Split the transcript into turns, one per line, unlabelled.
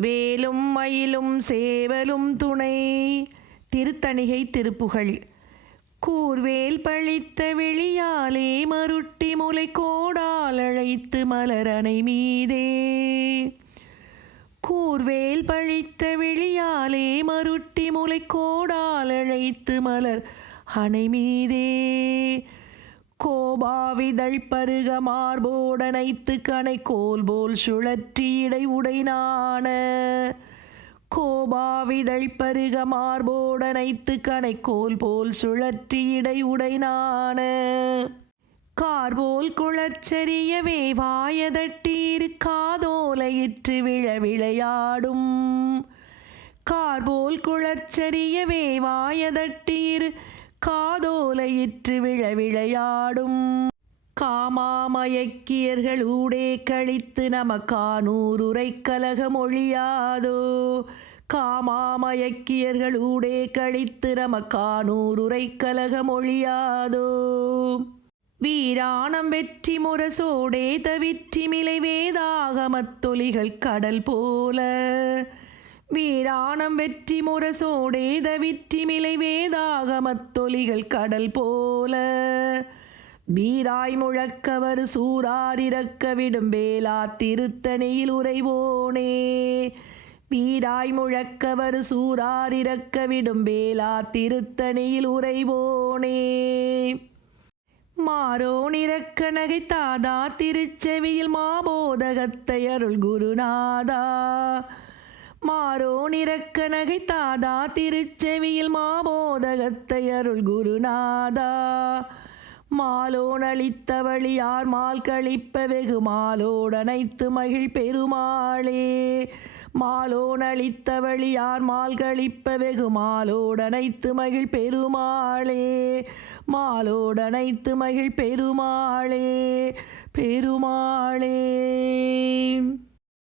வேலும் மயிலும் சேவலும் துணை. திருத்தணிகை திருப்புகழ். கூர்வேல் பழித்த வெளியாலே மருட்டி முலை கோடால் அழைத்து மலரணை மீதே. கூர்வேல் பழித்த வெளியாலே மருட்டி முலை கோடால் அழைத்து மலர் அணை மீதே. கோபாவிதழ் பருக மார்போடனைத்து கனை கோல் போல் சுழற்றி இடை உடைனான கோபாவிதழ் பருக மார்போடனைத்து கனை கோல் போல் சுழற்றி இடை உடைனான கார்போல் குளச்சரியவே வாயதட்டீர் காதோலையிற்று விழ விளையாடும். கார்போல் குளச்சரியவே வாயதட்டீர் காதோலையிற்று விழ விளையாடும் காமாமயக்கியர்கள் ஊடே கழித்து நமக்கானூருரை கலகம் ஒழியாதோ காமாமயக்கியர்கள் ஊடே கழித்து நமக்கானூருரை கலகம் ஒழியாதோ வீராணம் வெற்றி முரசோடே தவிற்றி மிலை வேதாகமத்தொலிகள் கடல் போல வீராணம் வெற்றி முரசோடேத விற்றிமிலை வேதாகமத்தொலிகள் கடல் போல. வீராய் முழக்கவர் சூராரிறக்க விடும் வேளா திருத்தணியில் உறைவோனே. வீராய் முழக்கவர் சூராரிறக்க விடும் வேளா திருத்தணியில் உறைவோனே. மாறோ நிறக்க நகைத்தாதா திருச்செவியில் மாபோதகத்தை அருள் குருநாதா மாறோ நிறக்க நகைத்தாதா திருச்செவியில் மாபோதகத்தை அருள் குருநாதா. மாலோன் அளித்தவழி யார் மால் கழிப்ப வெகு மாலோடனைத்து மகிழ் பெருமாளே. மாலோன் அளித்தவழி யார் மால் கழிப்ப வெகு மாலோடனைத்து மகிழ் பெருமாளே. மாலோடனைத்து மகிழ் பெருமாளே பெருமாளே.